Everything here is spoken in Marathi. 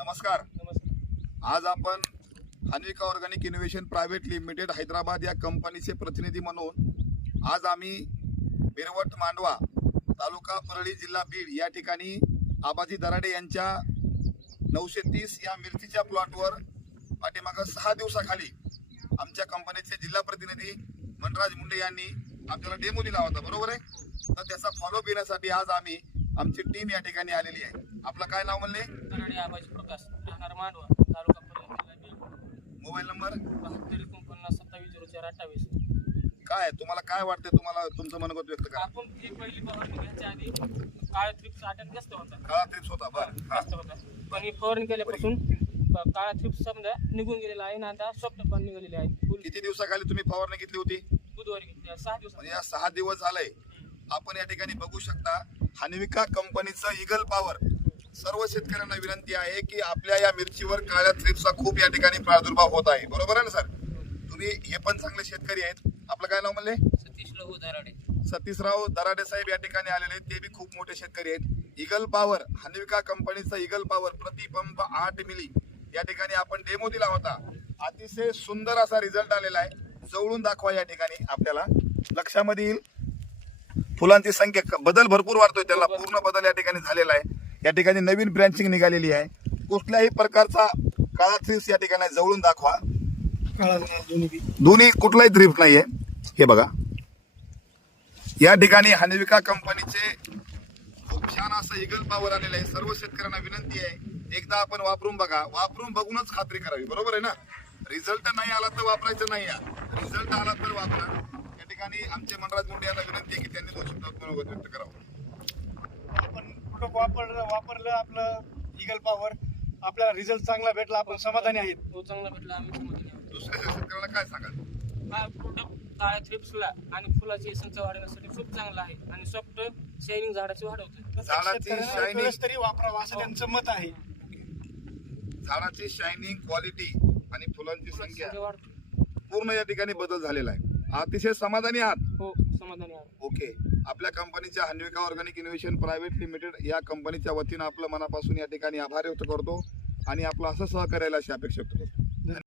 नमस्कार. आज आपण Hanvika organic innovation private limited Hyderabad या कंपनीचे प्रतिनिधी म्हणून आज आम्ही बिरवट मांडवा तालुका परळी जिल्हा बीड या ठिकाणी आबाजी दराडे यांच्या 930 या मिरचीच्या प्लॉटवर पाठीमागं 6 दिवसाखाली आमच्या कंपनीचे जिल्हा प्रतिनिधी मनराज मुंडे यांनी आपल्याला डेमो दिला होता, बरोबर आहे. तर त्याचा फॉलोअप घेण्यासाठी आज आम्ही आमची टीम या ठिकाणी आलेली आहे. आपलं काय नाव म्हणले? दराडे आबाजी प्रकाश, राहणार मांडवा, तालुका परळी, जिल्हा बीड. Mobile number 7249270428. काय आहे? तुम्हाला काय वाटते? तुम्हाला तुमचं मनोगत व्यक्त करा. आपण ही पहिली फवारणी घ्यायच्या आधी काळ्या थ्रिप्स अटॅक जास्त होता, काळा थ्रिप्स होता. बरं, जास्त होता. पण ही फवारणी केल्यापासून काळा थ्रिप्स समजा निघून गेलेला आहे आणि आता सॉफ्ट पण निघालेले आहे. फुल किती दिवसाखाली तुम्ही फवारणी घेतली होती? बुधवारी घेतली, 6 दिवस. म्हणजे या 6 दिवस झालंय. आपण या ठिकाणी बघू शकता हन्विका कंपनीचं ईगल पॉवर. सर्व शेतकऱ्यांना विनंती आहे की आपल्या या मिरचीवर काळ्या थ्रिप्सचा खूप या ठिकाणी प्रादुर्भाव होत आहे, बरोबर आहे ना सर? तुम्ही हे पण चांगले शेतकरी आहेत. आपलं काय नाव म्हणले? सतीश लहू दराडे. सतीशराव दराडे साहेब या ठिकाणी आलेले आहेत. ते बी खूप मोठे शेतकरी आहेत. ईगल पॉवर, हन्विका कंपनीचा ईगल पॉवर प्रति पंप 8 मिली या ठिकाणी आपण डेमो दिला होता. अतिशय सुंदर असा रिझल्ट आलेला आहे. जवळून दाखवा या ठिकाणी आपल्याला लक्षामध्ये येईल. फुलांची संख्या बदल भरपूर वाढतोय, त्याला पूर्ण बदल या ठिकाणी झालेला आहे. या ठिकाणी नवीन ब्रँचिंग निघालेली आहे. कुठल्याही प्रकारचा काळा थ्रिप्स या ठिकाणी जवळून दाखवा. दोन्ही कुठलाही थ्रिप्स नाहीये. हे बघा, या ठिकाणी हन्विका कंपनीचे खूप छान असं ईगल पॉवर आलेलं आहे. सर्व शेतकऱ्यांना विनंती आहे, एकदा आपण वापरून बघा. वापरून बघूनच खात्री करावी, बरोबर आहे ना? रिझल्ट नाही आला तर वापरायचं नाही, रिझल्ट आला तर वापरा. या ठिकाणी आमचे मनराज मुंडे यांना विनंती आहे की त्यांनी 2 शब्दात मनोगत व्यक्त करावं. आपण प्रोडक्ट वापरलं आपलं ईगल पॉवर, आपल्याला रिझल्ट चांगला भेटला, आपण समाधानी आहेत. तो चांगला भेटला, आम्ही समाधानी आहोत. दुसऱ्या शेतकऱ्याला काय सांगाल? हा प्रोडक्ट काळ्या थ्रिप्सला आणि फुलाची संख्या वाढवण्यासाठी खूप चांगला आहे आणि सॉफ्ट शायनिंग झाडाची वाढवते. झाडाची शायनिंग तरी वापरावं असं त्यांचं मत आहे. झाडाची शायनिंग, क्वालिटी आणि फुलांची संख्या वाढते. पूर्ण या ठिकाणी बदल झालेला आहे. अतिशय समाधानी आहात? हो, समाधानी आहोत. ओके. आपल्या कंपनीच्या हन्विका ऑर्गॅनिक इनोव्हेशन प्रायव्हेट लिमिटेड या कंपनीच्या वतीनं आपलं मनापासून या ठिकाणी आभार व्यक्त करतो आणि आपलं असं सहकार्याला अशी अपेक्षा व्यक्त करतो.